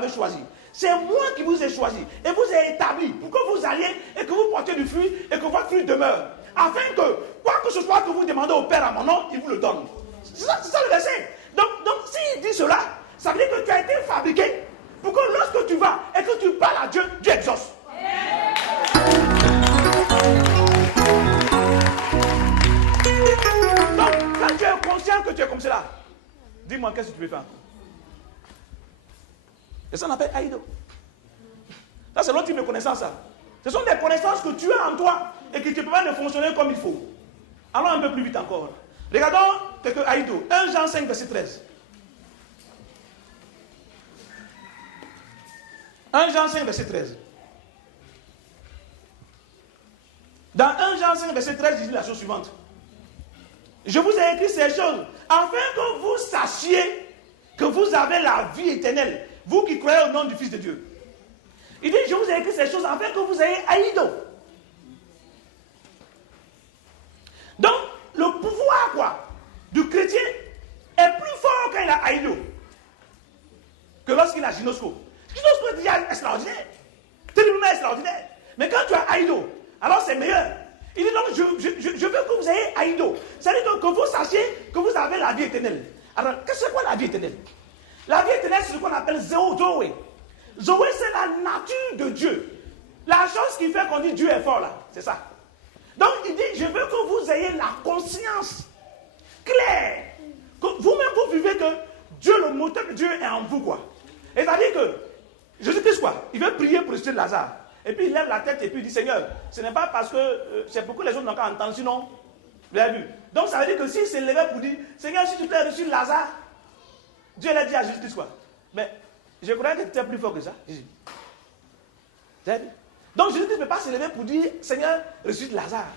m'avez choisi. C'est moi qui vous ai choisi et vous ai établi pour que vous alliez et que vous portiez du fruit et que votre fruit demeure. Afin que, quoi que ce soit que vous demandez au Père à mon nom, il vous le donne. C'est ça le verset. Donc s'il dit cela, ça veut dire que tu as été fabriqué pour que lorsque tu vas et que tu parles à Dieu, Dieu exauce. Donc, quand tu es conscient que tu es comme cela, dis-moi qu'est-ce que tu peux faire. Et ça on appelle Aïdo. Ça c'est l'autre type de connaissance. Ça. Ce sont des connaissances que tu as en toi et qui te permettent de fonctionner comme il faut. Allons un peu plus vite encore. Regardons quelques Aïdo. 1 Jean 5, verset 13. 1 Jean 5, verset 13. Dans 1 Jean 5, verset 13, il dit la chose suivante. Je vous ai écrit ces choses afin que vous sachiez que vous avez la vie éternelle, vous qui croyez au nom du Fils de Dieu. Il dit, je vous ai écrit ces choses afin que vous ayez Aïdo. Donc, le pouvoir du chrétien est plus fort quand il a Aïdo que lorsqu'il a Ginosco. Ginosco est déjà extraordinaire. Terriblement extraordinaire. Mais quand tu as Aïdo, alors c'est meilleur. Il dit donc, je veux que vous ayez Aïdo. C'est-à-dire que vous sachiez que vous avez la vie éternelle. Alors, qu'est-ce que c'est quoi la vie éternelle? La vie éternelle, c'est ce qu'on appelle Zoé. Zoé, c'est la nature de Dieu. La chose qui fait qu'on dit Dieu est fort là, c'est ça. Donc, il dit, je veux que vous ayez la conscience claire. Que vous-même, vous vivez que Dieu, le moteur de Dieu est en vous, quoi. Et c'est-à-dire que, Jésus-Christ, quoi, il veut prier pour ressusciter Lazare. Et puis il lève la tête et puis il dit, Seigneur, ce n'est pas parce que c'est pour que les autres n'ont qu'à entendre, sinon, vous l'avez vu. Donc ça veut dire que s'il s'est levé pour dire, Seigneur, si tu t'es reçu Lazare, Dieu l'a dit à Jésus-Christ, quoi. Mais je croyais que tu étais plus fort que ça, Jésus. Vous avez vu? Donc Jésus-Christ ne peut pas se lever pour dire, Seigneur, ressuscite Lazare.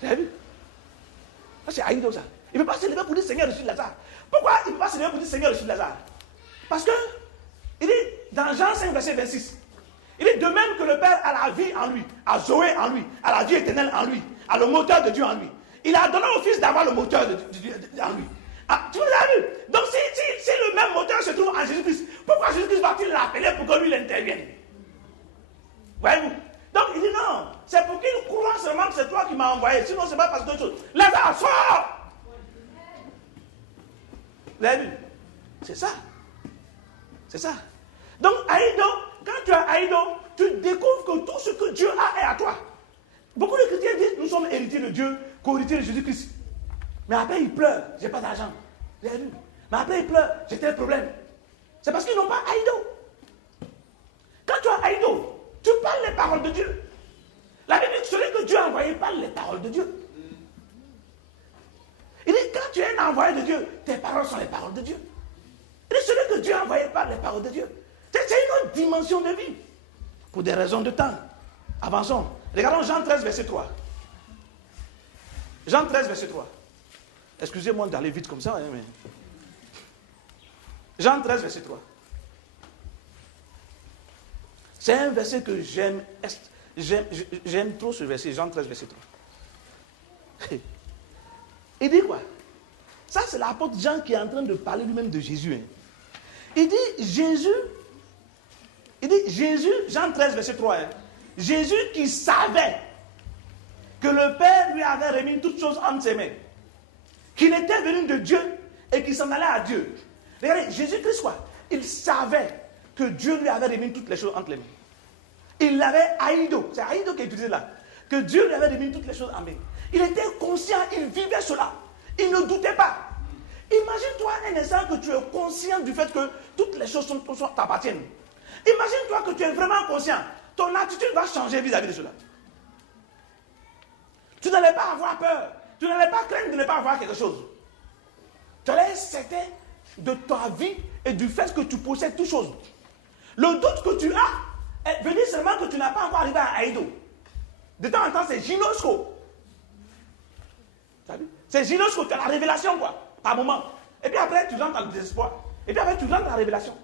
Vous avez vu? Ça c'est Aïdo, ça. Il ne peut pas se lever pour dire, Seigneur, ressuscite Lazare. Pourquoi il ne peut pas se lever pour dire, Seigneur, ressuscite Lazare? Parce que, il dit, dans Jean 5, verset 26, il dit, de même que le Père a la vie en lui, a Zoé en lui, a la vie éternelle en lui, a le moteur de Dieu en lui. Il a donné au Fils d'avoir le moteur de Dieu en lui. Ah, tu l'as vu? Donc si le même moteur se trouve en Jésus-Christ, pourquoi Jésus-Christ va-t-il l'appeler pour que lui l'intervienne? Voyez-vous? Donc il dit non, c'est pour qu'il croit seulement que c'est toi qui m'as envoyé, sinon c'est pas parce que d'autres choses. Lazare, sors! Vous avez vu? C'est ça. C'est ça. Donc Aïdo, quand tu as Aïdo, tu découvres que tout ce que Dieu a est à toi. Beaucoup de chrétiens disent, nous sommes héritiers de Dieu, co-héritiers de Jésus-Christ. Mais après, ils pleurent. J'ai pas d'argent. Vous avez vu? Mais après, ils pleurent. J'ai tel problème. C'est parce qu'ils n'ont pas Aïdo. Quand tu as Aïdo, tu parles les paroles de Dieu. La Bible dit que celui que Dieu a envoyé parle les paroles de Dieu. Il dit, quand tu es un envoyé de Dieu, tes paroles sont les paroles de Dieu. Il dit, celui que Dieu a envoyé parle les paroles de Dieu. C'est une autre dimension de vie. Pour des raisons de temps. Avançons. Regardons Jean 13, verset 3. Jean 13, verset 3. Excusez-moi d'aller vite comme ça, hein, mais... Jean 13, verset 3. C'est un verset que j'aime. J'aime trop ce verset, Jean 13, verset 3. Il dit quoi? Ça, c'est l'apôtre Jean qui est en train de parler lui-même de Jésus. Hein. Il dit, Jésus, Jean 13, verset 3. Hein, Jésus qui savait que le Père lui avait remis toutes choses entre ses mains. Qu'il était venu de Dieu et qu'il s'en allait à Dieu. Regardez, Jésus-Christ, quoi? Il savait que Dieu lui avait remis toutes les choses entre les mains. Il l'avait Aïdo. C'est Aïdo qui est utilisé là. Que Dieu lui avait remis toutes les choses en main. Il était conscient, il vivait cela. Il ne doutait pas. Imagine-toi un instant que tu es conscient du fait que toutes les choses t'appartiennent. Imagine-toi que tu es vraiment conscient. Ton attitude va changer vis-à-vis de cela. Tu n'allais pas avoir peur. Tu n'allais pas craindre de ne pas avoir quelque chose. Tu allais être certain de ta vie et du fait que tu possèdes toutes choses. Le doute que tu as est venu seulement que tu n'as pas encore arrivé à Aïdo. De temps en temps, c'est Ginosco. C'est Ginosco, tu as la révélation, quoi, par moment. Et puis après, tu rentres dans le désespoir. Et puis après, tu rentres dans la révélation.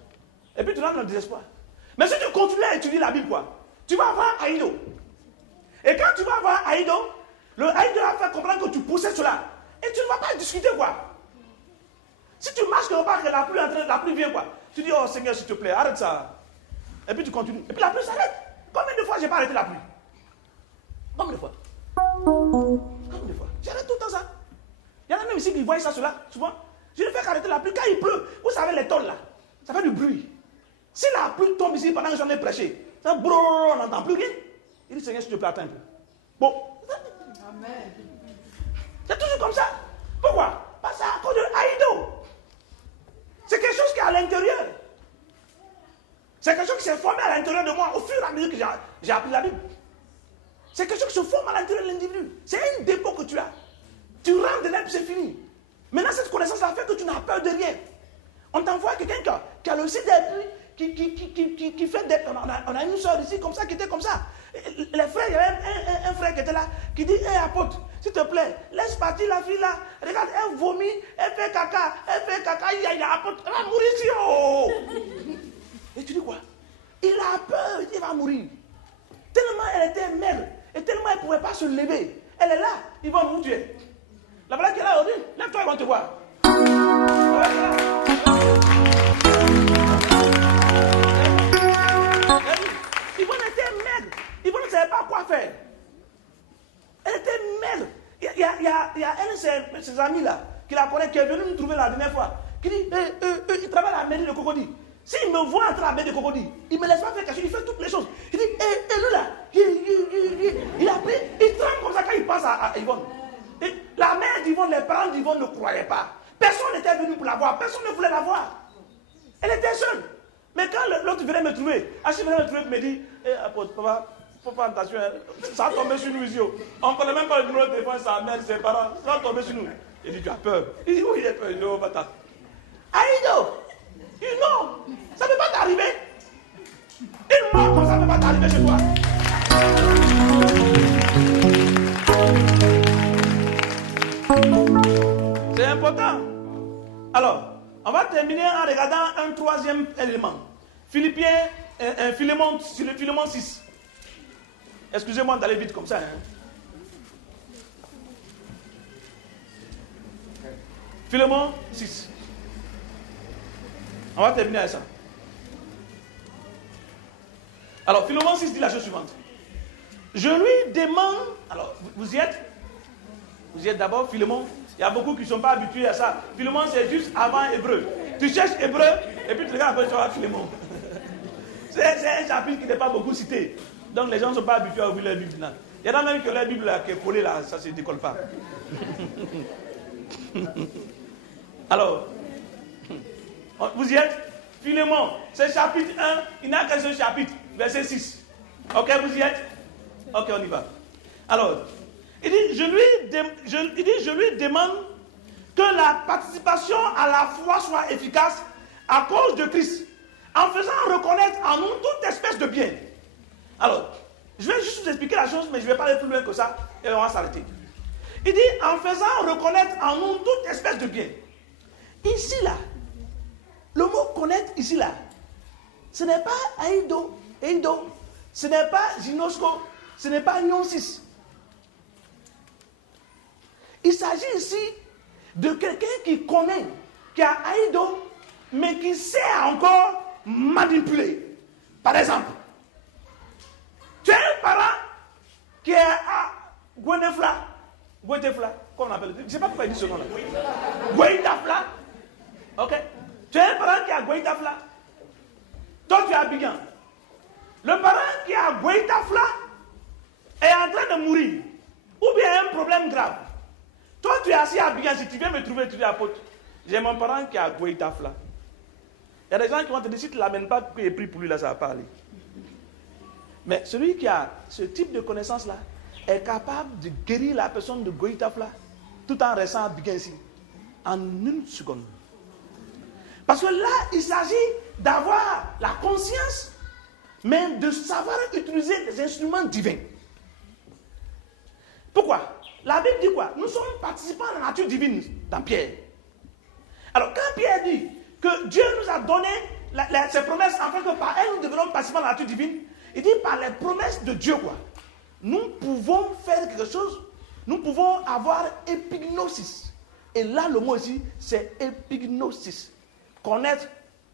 Et puis tu rentres dans le désespoir. Mais si tu continues à étudier la Bible, quoi, tu vas avoir Aïdo. Et quand tu vas avoir Aïdo, le Aïdo va faire comprendre que tu possèdes cela. Et tu ne vas pas discuter, quoi. Si tu marches quelque part que la pluie vient, quoi, Tu dis, oh Seigneur, s'il te plaît, arrête ça. Et puis tu continues. Et puis la pluie s'arrête. Combien de fois j'ai pas arrêté la pluie? Combien de fois? Combien de fois? J'arrête tout le temps ça. Il y en a même ici qui voient ça, cela, souvent. Je ne fais qu'arrêter la pluie. Quand il pleut, vous savez, les tôles là, ça fait du bruit. Si la pluie tombe ici pendant que j'en ai prêché, ça brrr, on n'entend plus rien. Il dit, Seigneur, s'il te plaît, attends un peu. Bon. Amen. C'est toujours comme ça. Pourquoi? Parce que c'est à cause de Aïdo. C'est quelque chose qui est à l'intérieur. C'est quelque chose qui s'est formé à l'intérieur de moi au fur et à mesure que j'ai appris la Bible. C'est quelque chose qui se forme à l'intérieur de l'individu. C'est un dépôt que tu as. Tu rentres dedans et c'est fini. Maintenant, cette connaissance-là fait que tu n'as peur de rien. On t'envoie quelqu'un qui a le site qui fait des... On a une soeur ici comme ça, qui était comme ça. Les frères, il y avait un frère qui était là, qui dit, hé apôtre, s'il te plaît, laisse partir la fille là. Regarde, elle vomit, elle fait caca, il y a apôtre, elle va mourir ici. Oh. Et tu dis quoi? Il a peur, il va mourir. Tellement elle était maigre, et tellement elle ne pouvait pas se lever. Elle est là, ils vont nous tuer. La voilà qui est là, on dit, lève-toi, ils vont te voir. Yvonne était maigre. Yvonne ne savait pas quoi faire. Elle était maigre. Il y a un de ses amis là, qui la connaît, qui est venu nous trouver la dernière fois, qui dit, il travaille à la mairie de Cocody. S'il me voit entrer à la mairie de Cocody, il ne me laisse pas faire quelque chose, il fait toutes les choses. Il dit, lui là, il a pris, il tremble comme ça quand il passe à Yvonne. Et la mère d'Yvonne, les parents d'Yvonne ne croyaient pas. Personne n'était venu pour la voir, personne ne voulait la voir. Elle était seule. Mais quand l'autre venait me trouver, Achille venait me trouver, il me dit, apôtre, papa, faut faire attention, ça va tomber sur nous ici. On ne connaît même pas le numéro de téléphone, sa mère, ses parents, ça va tomber sur nous. Il dit, tu as peur? Il dit, oui, il a peur. Il dit, oh, bâtard. Aïdo, non, ça ne peut pas t'arriver. Une mort comme ça ne peut pas t'arriver chez toi. C'est important. Alors, on va terminer en regardant un troisième élément. Philémon 6. Excusez-moi d'aller vite comme ça. Philémon 6. On va terminer avec ça. Alors, Philémon 6 dit la chose suivante. Je lui demande... Alors, vous y êtes? Vous y êtes d'abord, Philémon? Il y a beaucoup qui ne sont pas habitués à ça. Philémon, c'est juste avant Hébreu. Tu cherches Hébreu, et puis tu regardes après, tu vois Philémon. C'est un chapitre qui n'est pas beaucoup cité. Donc les gens ne sont pas habitués à ouvrir leur Bible là. Il y en a même que leur Bible là, qui est collée là, ça ne se décolle pas. Alors, vous y êtes? Philémon, c'est chapitre 1, il n'a qu'un seul chapitre, verset 6. Ok, vous y êtes? Ok, on y va. Alors, il dit, je lui demande que la participation à la foi soit efficace à cause de Christ, en faisant reconnaître en nous toute espèce de bien. Alors, je vais juste vous expliquer la chose, mais je ne vais pas aller plus loin que ça, et on va s'arrêter. Il dit, en faisant reconnaître en nous toute espèce de bien. Ici, là, le mot connaître, ici, là, ce n'est pas Aïdo, ce n'est pas Ginosco, ce n'est pas Nionsis. Il s'agit ici de quelqu'un qui connaît, qui a Aïdo, mais qui sait encore manipuler. Par exemple, tu as un parent qui est à Gwenefla, comment on appelle? Je ne sais pas pourquoi il dit ce nom-là. Gwenefla. Ok. Tu as un parent qui est à Gwenefla. Toi, tu es à Abidjan. Le parent qui est à Gwenefla est en train de mourir. Ou bien un problème grave. Toi, tu es assis à Abidjan. Si tu viens me trouver, tu dis apôtre. J'ai mon parent qui est à Gwenefla. Il y a des gens qui vont te dire, si tu ne l'amènes pas, que j'ai pris pour lui, là, ça ne va pas aller. Mais celui qui a ce type de connaissance-là est capable de guérir la personne de Goïtafla tout en restant bien ici, en une seconde. Parce que là, il s'agit d'avoir la conscience, mais de savoir utiliser les instruments divins. Pourquoi? La Bible dit quoi? Nous sommes participants à la nature divine dans Pierre. Alors, quand Pierre dit que Dieu nous a donné ses promesses afin que par elles nous devenons participants à la nature divine, il dit par les promesses de Dieu, quoi. Nous pouvons faire quelque chose, nous pouvons avoir épignosis. Et là, le mot ici, c'est épignosis. Connaître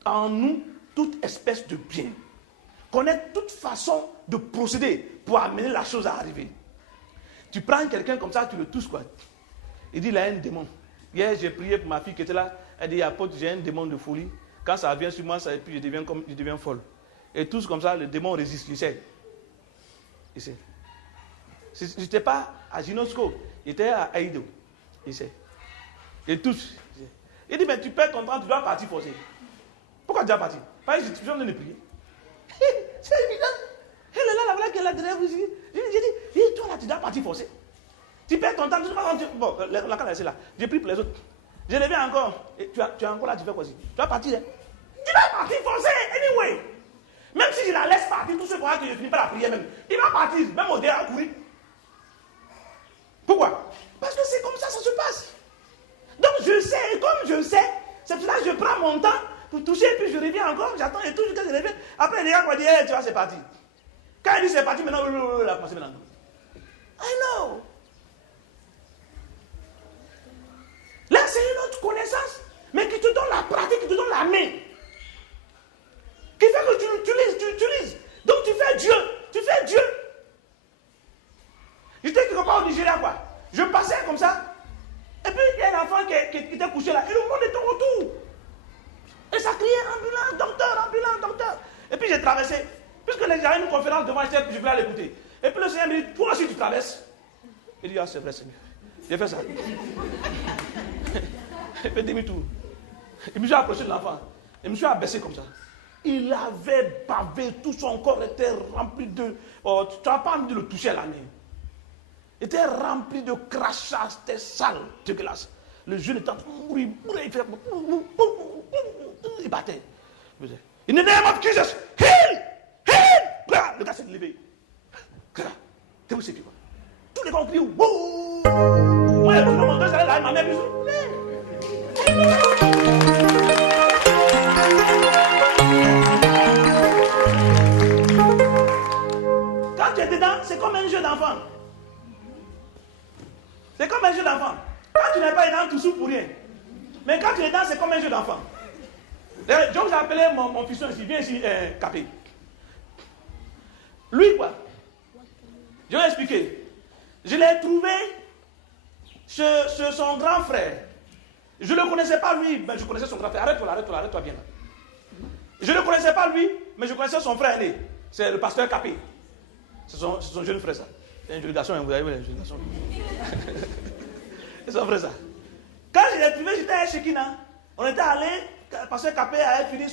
en nous toute espèce de bien. Connaître toute façon de procéder pour amener la chose à arriver. Tu prends quelqu'un comme ça, tu le touches quoi. Il dit, il a un démon. Hier, j'ai prié pour ma fille qui était là. Elle dit, apôtre, j'ai un démon de folie. Quand ça vient sur moi, puis je deviens folle. Et tous comme ça, le démon résiste, il sait. Il sait. Je n'étais pas à Ginosco, j'étais à Aïdo. Il sait. Et tous. Il dit, mais tu perds ton temps, tu dois partir forcer. Pourquoi tu dois partir? Parce que je suis en train de prier. C'est évident. Elle est là, la voilà qui est là derrière vous. J'ai dit, toi là, tu dois partir forcer. Tu perds ton temps, tu dois partir. Bon, la canne est là. J'ai pris pour les autres. Je l'ai vu encore. Et tu es encore là, tu fais quoi? Tu vas partir. Hein? Tu vas partir forcer, anyway. Même si je la laisse partir, tous ceux qui ne finissent pas la prière même, il va partir, même au derrière courir. Pourquoi? Parce que c'est comme ça se passe. Donc je sais, et comme je sais, c'est pour ça que je prends mon temps pour toucher, puis je reviens encore, j'attends et tout jusqu'à ce que je revienne. Après, les gars vont dire, hey, tu vois, c'est parti. Quand il dit c'est parti, maintenant, il a commencé maintenant. I know. Là, c'est une autre connaissance, mais qui te donne la pratique, qui te donne la main. Qui fait que tu utilises. Donc tu fais Dieu. Tu fais Dieu. J'étais quelque part au Nigeria, quoi. Je passais comme ça. Et puis il y a un enfant qui était couché là. Et le monde était autour. Et ça criait ambulant, docteur. Et puis j'ai traversé. Puisque j'avais une conférence devant, je voulais l'écouter. Et puis le Seigneur me dit, toi aussi tu traverses. Il dit, ah c'est vrai Seigneur. J'ai fait ça. Il fait demi-tour. Il me suis approché de l'enfant. Il me suis abaissé comme ça. Il avait bavé, tout son corps était rempli de... Oh, tu n'as pas envie de le toucher à la main. Il était rempli de crachats, c'était sale, dégueulasse. Le jeune était mourir, il battait. In the name of Jesus, heal! Le gars s'est levé. C'est où c'est qui? Tous les gars ont crié, wouh! Moi, tout le monde allait là, ma mère, quand tu es dedans, c'est comme un jeu d'enfant. C'est comme un jeu d'enfant. Quand tu n'es pas dedans, tu souffres pour rien. Mais quand tu es dedans, c'est comme un jeu d'enfant. Donc j'ai appelé mon fils ici, viens ici, Capé. Lui, quoi? Je vais expliquer. Je l'ai trouvé chez son grand frère. Je ne le connaissais pas lui, mais je connaissais son grand frère. Arrête-toi, viens là. Je ne le connaissais pas lui, mais je connaissais son frère aîné. C'est le pasteur Capé. C'est son jeune frère, ça. C'est une jeune garçon, vous avez vu, un jeune garçon. C'est son frère, ça. Quand je l'ai trouvé, j'étais à Shekina. On était allé, le pasteur Capé avait fini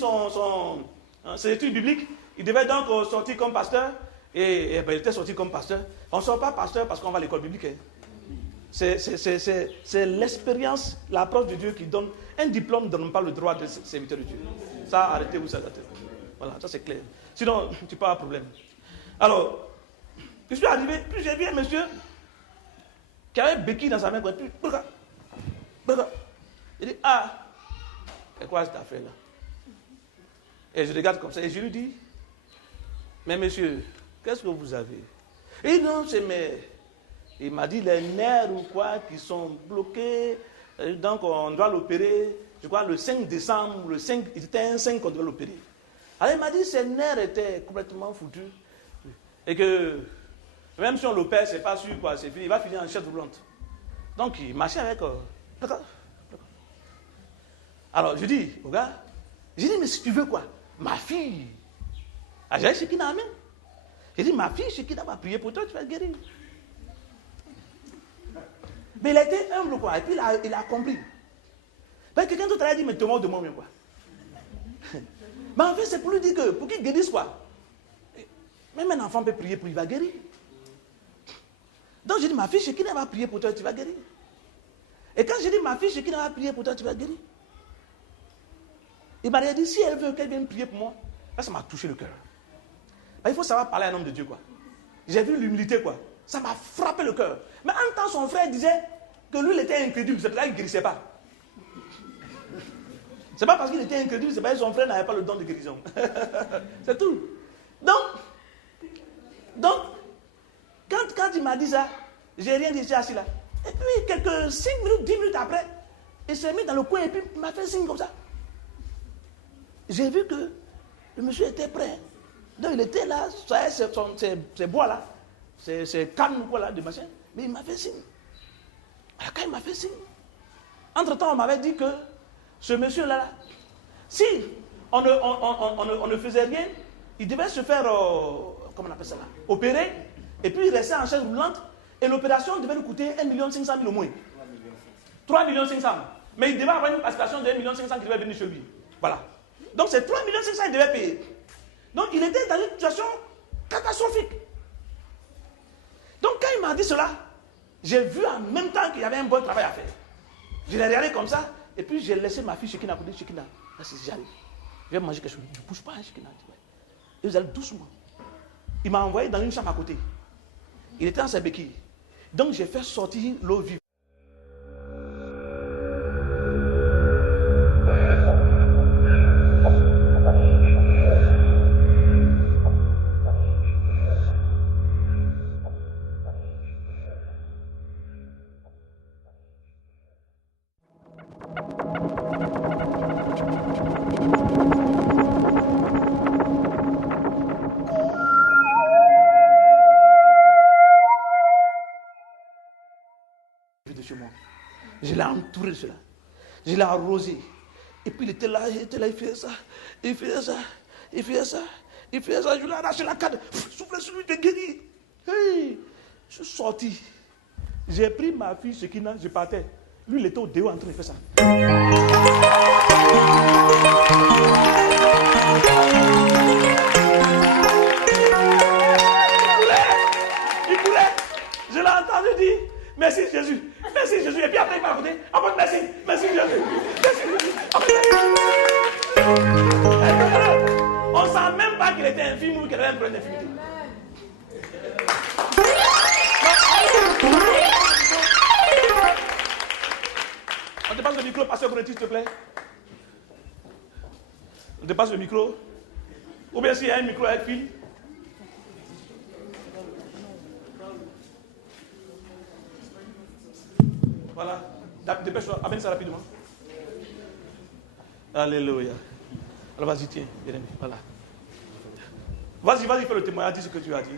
ses études bibliques. Il devait donc sortir comme pasteur. Et il était sorti comme pasteur. On ne sort pas pasteur parce qu'on va à l'école biblique. Hein. C'est l'expérience, l'approche de Dieu qui donne. Un diplôme ne donne pas le droit de serviteur de Dieu. Ça, arrêtez-vous, ça. Voilà, ça c'est clair. Sinon, tu pas un problème. Alors, je suis arrivé, puis j'ai vu un monsieur qui avait un béquille dans sa main. Puis, regarde. Il dit, ah, c'est quoi cette affaire-là? Et je regarde comme ça et je lui dis, mais monsieur, qu'est-ce que vous avez? Et non, c'est mes... Il m'a dit les nerfs ou quoi qui sont bloqués, donc on doit l'opérer, je crois le 5 décembre, il était un 5 qu'on doit l'opérer. Alors il m'a dit que ses nerfs étaient complètement foutus et que même si on l'opère, c'est pas sûr quoi, c'est fini, il va finir en chaise roulante. Donc il marchait avec... Alors je dis au gars, mais si tu veux quoi? Ma fille, j'ai Shekina Amen. J'ai dit, ma fille, Shekina va prier pour toi, tu vas guérir. Mais il a été humble, quoi. Et puis il a compris. Ben, quelqu'un d'autre a dit, mais te moques de moi, même, quoi. Mais en fait, c'est pour lui dire que, pour qu'il guérisse, quoi. Même un enfant peut prier pour lui, il va guérir. Donc, j'ai dit, ma fille, Shekina va prier pour toi, tu vas guérir. Et quand j'ai dit, ma fille, Shekina va prier pour toi, tu vas guérir. Il m'a dit, si elle veut qu'elle vienne prier pour moi, là, ça m'a touché le cœur. Ben, il faut savoir parler à un homme de Dieu, quoi. J'ai vu l'humilité, quoi. Ça m'a frappé le cœur. Mais en même temps, son frère disait que lui, il était incrédule. C'est pour ça qu'il ne guérissait pas. C'est pas parce qu'il était incrédule, c'est parce que son frère n'avait pas le don de guérison. C'est tout. Donc quand il m'a dit ça, j'ai rien dit, j'étais assis là. Et puis, quelques 5 minutes, 10 minutes après, il s'est mis dans le coin et puis il m'a fait signe comme ça. j'ai vu que le monsieur était prêt. Donc il était là, ça ces bois là, ces cannes quoi là, de machin. Mais il m'a fait signe. Alors quand il m'a fait signe, entre-temps on m'avait dit que ce monsieur-là, si on ne faisait rien, il devait se faire, comment on appelle ça là, opérer, et puis il restait en chaise roulante, et l'opération devait nous coûter 1 500 000 au moins. 3 500 000. Mais il devait avoir une participation de 1 500 000 qui devait venir chez lui. Voilà. Donc c'est 3 500 000 qu'il devait payer. Donc il était dans une situation catastrophique. Donc quand il m'a dit cela, j'ai vu en même temps qu'il y avait un bon travail à faire. Je l'ai regardé comme ça, et puis j'ai laissé ma fille Shekina pour dire Shekina, si j'arrive, je vais manger quelque chose. Ne bouge pas, hein, Shekina. Et vous allez doucement. Il m'a envoyé dans une chambre à côté. Il était dans sa béquille. Donc j'ai fait sortir l'eau vive. Je l'ai entouré de cela. Je l'ai arrosé. Et puis il était là, il faisait ça. Il faisait ça. Il faisait ça. Il faisait ça. Je lui ai arraché la canne. Soufflé sur lui de guérir. Hey, je suis sorti. J'ai pris ma fille, Shekina, je partais. Lui, il était au dehors en train de faire ça. Il coulait. Je l'ai entendu dire, merci Jésus. Merci Jésus. Et puis après, il m'a raconté, merci. Merci Jésus. Merci Jésus. On ne sent même pas qu'il était infime ou qu'il avait un problème d'infimité. On te passe le micro, pasteur Bonetti, s'il te plaît. On te passe le micro. Ou bien s'il y a un micro avec fil. Voilà. Dépêche-toi, amène ça rapidement. Alléluia. Alors vas-y, tiens, bien aimé. Voilà. Vas-y, fais le témoignage, dis ce que tu as dit.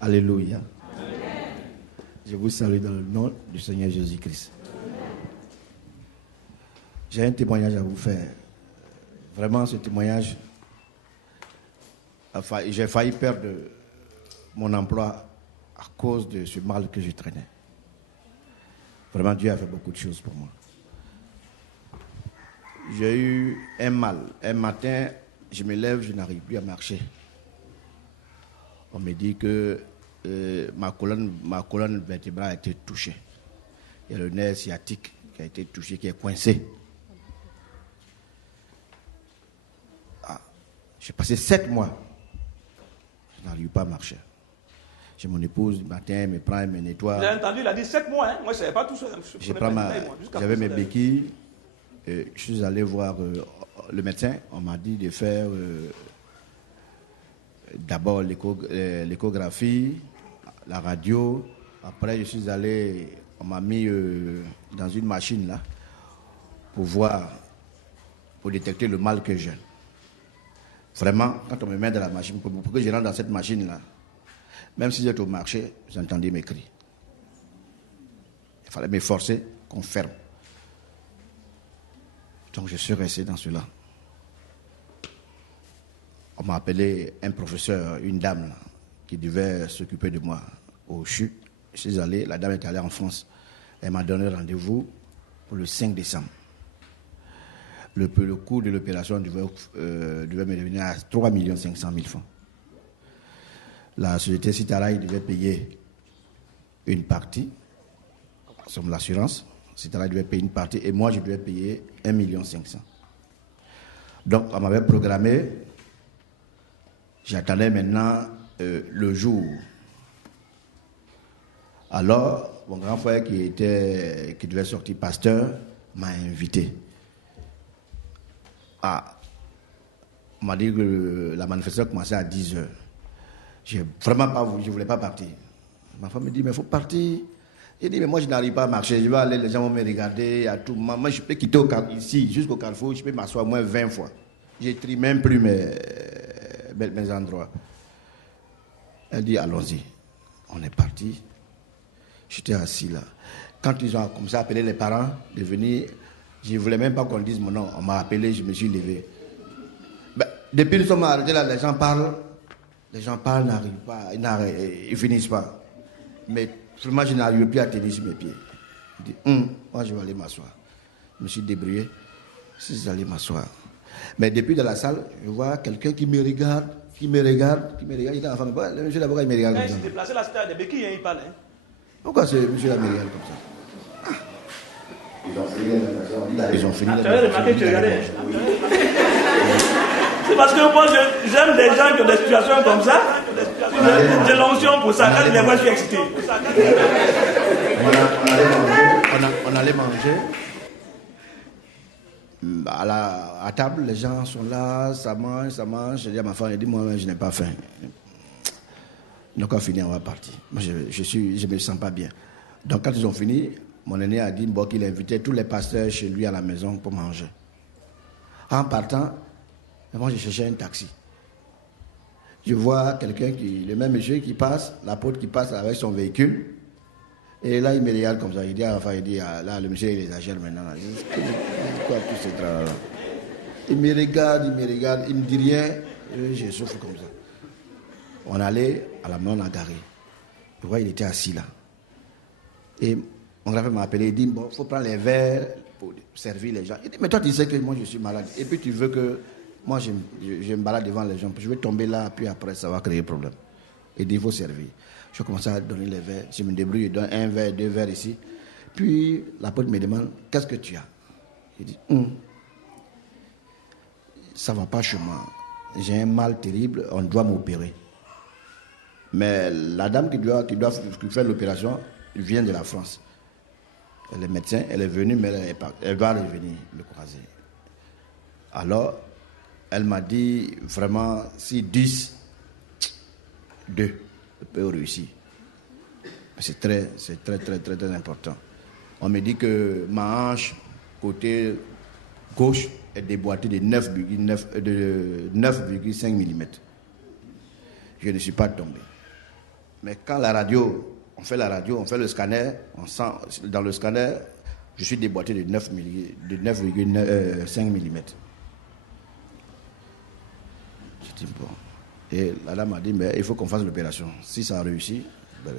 Alléluia. Je vous salue dans le nom du Seigneur Jésus-Christ. J'ai un témoignage à vous faire. Vraiment, ce témoignage, j'ai failli perdre mon emploi à cause de ce mal que je traînais. Vraiment, Dieu a fait beaucoup de choses pour moi. J'ai eu un mal. Un matin, je me lève, je n'arrive plus à marcher. On me dit que ma colonne vertébrale a été touchée. Il y a le nerf sciatique qui a été touché, qui est coincé. J'ai passé 7 mois. Je n'arrive pas à marcher. J'ai mon épouse, le matin, elle me prend, elle me nettoie. J'ai entendu, il a dit 7 mois. Hein? Moi, je ne savais pas tout ça. J'avais mes béquilles. Je suis allé voir le médecin. On m'a dit de faire d'abord l'échographie, la radio. Après, je suis allé, on m'a mis dans une machine là pour voir, pour détecter le mal que j'ai. Vraiment, quand on me met dans la machine, pour que je rentre dans cette machine là, même si j'étais au marché, j'entendais mes cris. Il fallait m'efforcer qu'on ferme. Donc je suis resté dans cela. On m'a appelé un professeur, une dame là, qui devait s'occuper de moi au CHU. Je suis allé, la dame est allée en France. Elle m'a donné rendez-vous pour le 5 décembre. Le coût de l'opération devait me devenir à 3 500 000 francs. La société Citarail devait payer une partie, comme l'assurance. Citarail devait payer une partie et moi je devais payer 1 500 000. Donc on m'avait programmé. J'attendais maintenant le jour. Alors, mon grand frère qui devait sortir pasteur m'a invité. On m'a dit que la manifestation commençait à 10h. Je ne voulais pas partir. Ma femme me dit, mais il faut partir. Il dit, mais moi, je n'arrive pas à marcher. Je vais aller, les gens vont me regarder à tout moment. Moi, je peux quitter ici, jusqu'au carrefour, je peux m'asseoir au moins 20 fois. Je ne trie même plus mes endroits. Elle dit, allons-y. On est parti. J'étais assis là. Quand ils ont commencé à appeler les parents de venir, je ne voulais même pas qu'on dise mon nom. On m'a appelé, je me suis levé. Ben, depuis que nous sommes arrêtés là, les gens parlent, n'arrivent pas, ils finissent pas. Mais vraiment, je n'arrive plus à tenir sur mes pieds. Je dis, moi je vais aller m'asseoir. Je me suis débrouillé, je suis allé m'asseoir. Mais depuis dans la salle, je vois quelqu'un qui me regarde. Il est en femme. Le monsieur d'abord, il me regarde. Quand il s'est déplacé là, c'était à des béquilles, il parle. Pourquoi ce monsieur-là me regarde comme ça? Ils ont fini. Tu avais remarqué que tu regardais. C'est parce que moi, j'aime les gens qui ont des situations comme ça. J'ai l'onction pour ça. Quand je les vois, je suis excité. On allait manger. À table, les gens sont là, ça mange. Je dis à ma femme, moi, je n'ai pas faim. Donc, quand on finit, on va partir. Moi, je ne me sens pas bien. Donc, quand ils ont fini, mon aîné a dit qu'il invitait tous les pasteurs chez lui à la maison pour manger. En partant, moi, je cherchais un taxi. Je vois quelqu'un le même monsieur qui passe, l'apôtre qui passe avec son véhicule. Et là, il me regarde comme ça. Il dit à la fin, là, le monsieur, il exagère maintenant. C'est quoi tout ce travail-là? Il me regarde, il ne me dit rien. Et je souffle comme ça. On allait à la main, on a garé. Je vois, il était assis là. Et mon grand frère m'a appelé, il dit, il faut prendre les verres pour servir les gens. Il dit, mais toi, tu sais que moi, je suis malade. Et puis, tu veux que moi, je me balade devant les gens. Je vais tomber là, puis après, ça va créer problème. Il dit, il faut servir. Je commence à donner les verres. Je me débrouille, je donne un verre, 2 verres ici. Puis, l'apôtre me demande, qu'est-ce que tu as? Il dit, ça ne va pas chez moi. J'ai un mal terrible, on doit m'opérer. Mais la dame qui fait l'opération vient de la France. Elle est médecin, elle est venue, mais elle va revenir me croiser. Alors, elle m'a dit vraiment, si 10, 2, je peux réussir. C'est très important. On me dit que ma hanche, côté gauche, est déboîtée de 9,5 mm. Je ne suis pas tombé. Mais quand on fait le scanner, on sent, dans le scanner, je suis déboîté de 9,5 mm. Je dis bon. Et la dame m'a dit, mais il faut qu'on fasse l'opération. Si ça a réussi,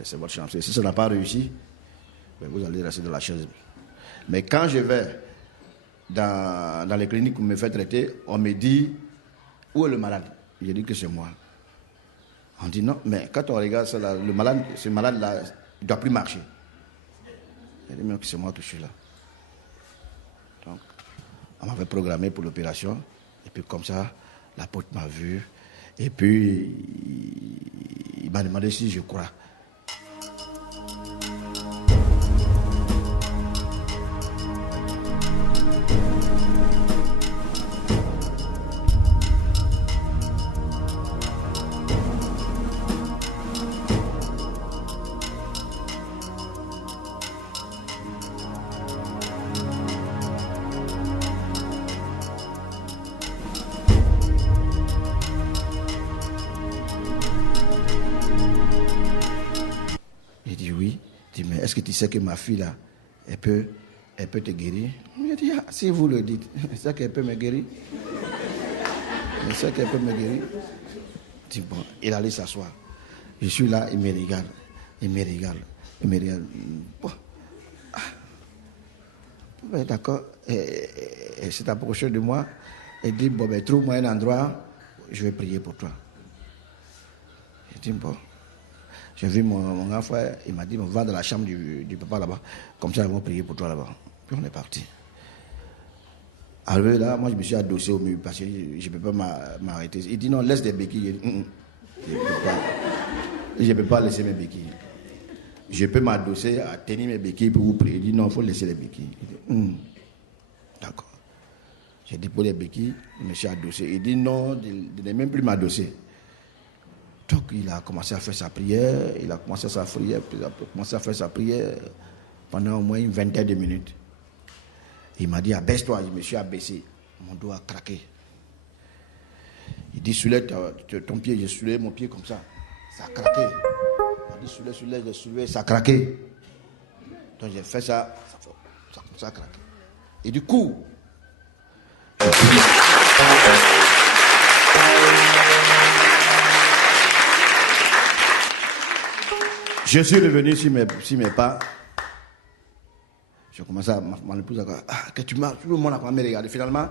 c'est votre chance. Si ça n'a pas réussi, vous allez rester dans la chaise. Mais quand je vais dans les cliniques où me fait traiter, on me dit, où est le malade? Je dis que c'est moi. On dit non, mais quand on regarde ça, là, ce malade-là, il ne doit plus marcher. Je dis, mais c'est moi que je suis là. Donc, on m'avait programmé pour l'opération. Et puis comme ça, l'apôtre m'a vu. Et puis, il m'a demandé si je crois. Est-ce que tu sais que ma fille là, elle peut te guérir? Il dit, si vous le dites, c'est qu'elle peut me guérir. C'est qu'elle peut me guérir. Je dis, bon, il allait s'asseoir. Je suis là, il me regarde. Bon. D'accord. Et s'est approché de moi. Il dit, bon, trouve-moi un endroit, je vais prier pour toi. Je dis, bon. J'ai vu mon grand frère, il m'a dit, va dans la chambre du papa là-bas, comme ça ils vont prier pour toi là-bas. Puis on est parti. Arrivé là, moi je me suis adossé au mur parce que je ne peux pas m'arrêter. Il dit non, laisse des béquilles. Je ne peux pas laisser mes béquilles. Je peux m'adosser à tenir mes béquilles pour vous prier. Il dit non, il faut laisser les béquilles. Il dit, d'accord. J'ai déposé les béquilles, je me suis adossé. Il dit non, je n'ai même plus m'adosser. Donc il a commencé à faire sa prière, puis il a commencé à faire sa prière pendant au moins une vingtaine de minutes. Il m'a dit, abaisse-toi. Je me suis abaissé. Mon dos a craqué. Il dit, soulève ton pied. J'ai soulevé mon pied comme ça. Ça a craqué. Il m'a dit, soulève, j'ai soulevé, ça a craqué. Donc j'ai fait ça, ça a craqué. Et du coup, je suis revenu sur mes pas. Je commençais à mon épouse à dire, que tu marches, tout le monde a commencé à me regarder. Finalement,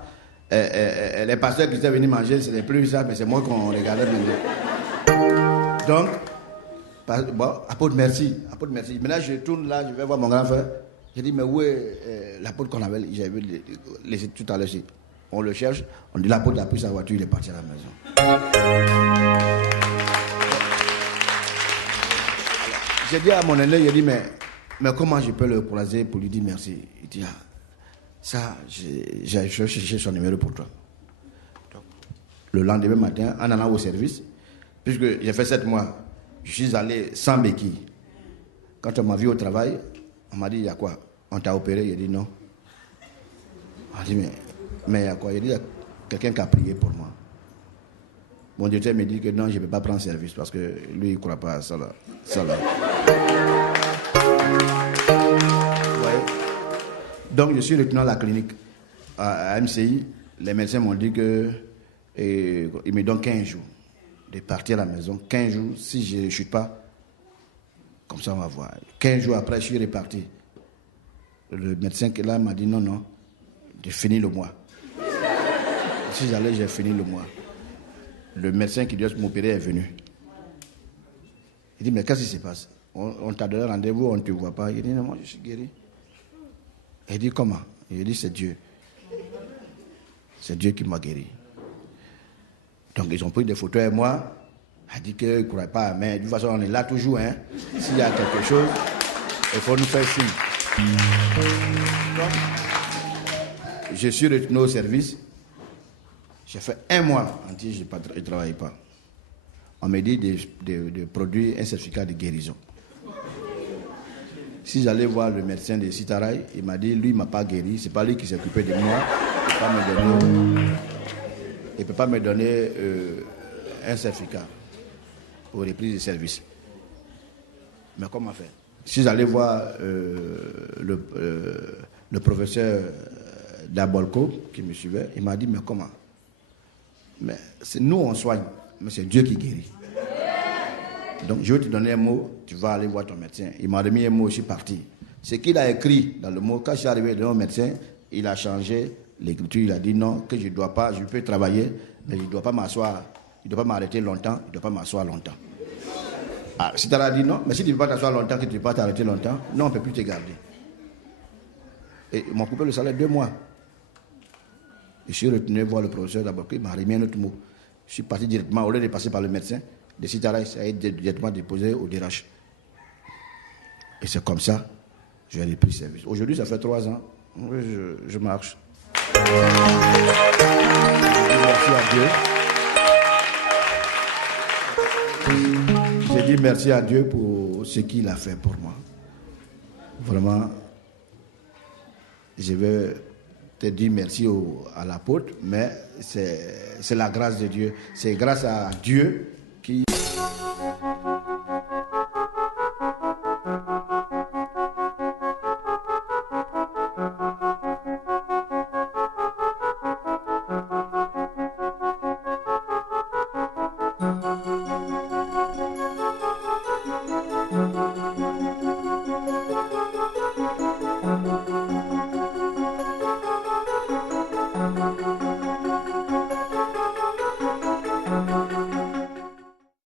les pasteurs qui étaient venus manger, ce n'est plus ça, mais c'est moi qu'on regardait maintenant. Donc, bon, apôtre, merci. Maintenant, je tourne là, je vais voir mon grand frère. Je dis, mais où est l'apôtre qu'on avait laissé tout à l'heure? On le cherche, on dit l'apôtre a pris sa voiture, il est parti à la maison. J'ai dit à mon aîné, j'ai dit, mais comment je peux le croiser pour lui dire merci? Il dit, ça, j'ai cherché son numéro pour toi. Donc, le lendemain matin, en allant au service, puisque j'ai fait 7 mois, je suis allé sans béquille. Quand on m'a vu au travail, on m'a dit, il y a quoi? On t'a opéré? J'ai dit non. On m'a dit, mais il y a quoi? J'ai dit, il y a quelqu'un qui a prié pour moi. Mon directeur me dit que non, je ne peux pas prendre service parce que lui, il ne croit pas à ça là. Ouais. Donc, je suis retourné à la clinique, à MCI. Les médecins m'ont dit que ils me donnent 15 jours de partir à la maison. 15 jours, si je ne chute pas, comme ça on va voir. 15 jours après, je suis reparti. Le médecin qui est là m'a dit non, j'ai fini le mois. Si j'allais, j'ai fini le mois. Le médecin qui doit m'opérer est venu. Il dit, mais qu'est-ce qui se passe? On t'a donné rendez-vous, on ne te voit pas. Il dit, non, moi je suis guéri. Il dit, comment? Il dit, c'est Dieu. C'est Dieu qui m'a guéri. Donc ils ont pris des photos et moi. Il dit qu'ils ne croient pas, mais de toute façon on est là toujours. Hein. S'il y a quelque chose, il faut nous faire signe. Donc, je suis retourné au service. J'ai fait 1 mois entier, je ne travaillais pas. On m'a dit de produire un certificat de guérison. Si j'allais voir le médecin de Sitaray, il m'a dit, lui, il ne m'a pas guéri, ce n'est pas lui qui s'est occupé de moi, il ne peut pas me donner un certificat pour reprise de service. Mais comment faire? Si j'allais voir le professeur d'Abolco qui me suivait, il m'a dit, mais comment? Mais nous, on soigne, mais c'est Dieu qui guérit. Donc, je vais te donner un mot, tu vas aller voir ton médecin. Il m'a remis un mot, je suis parti. Ce qu'il a écrit dans le mot, quand je suis arrivé devant le médecin, il a changé l'écriture, il a dit non, que je ne dois pas, je peux travailler, mais je ne dois pas m'asseoir, il ne doit pas m'arrêter longtemps, il ne doit pas m'asseoir longtemps. Ah, si tu as dit non, mais si tu ne peux pas t'asseoir longtemps, que tu ne peux pas t'arrêter longtemps, non, on ne peut plus te garder. Et ils m'ont coupé le salaire 2 mois. Je suis retourné voir le professeur d'abord, il m'a remis un autre mot. Je suis parti directement, au lieu de passer par le médecin, de Sitaray, ça a été directement déposé au DRH. Et c'est comme ça, j'ai repris service. Aujourd'hui, ça fait 3 ans, je marche. Merci à Dieu. J'ai dit merci à Dieu pour ce qu'il a fait pour moi. Vraiment, je vais te dire merci à l'apôtre, mais c'est la grâce de Dieu. C'est grâce à Dieu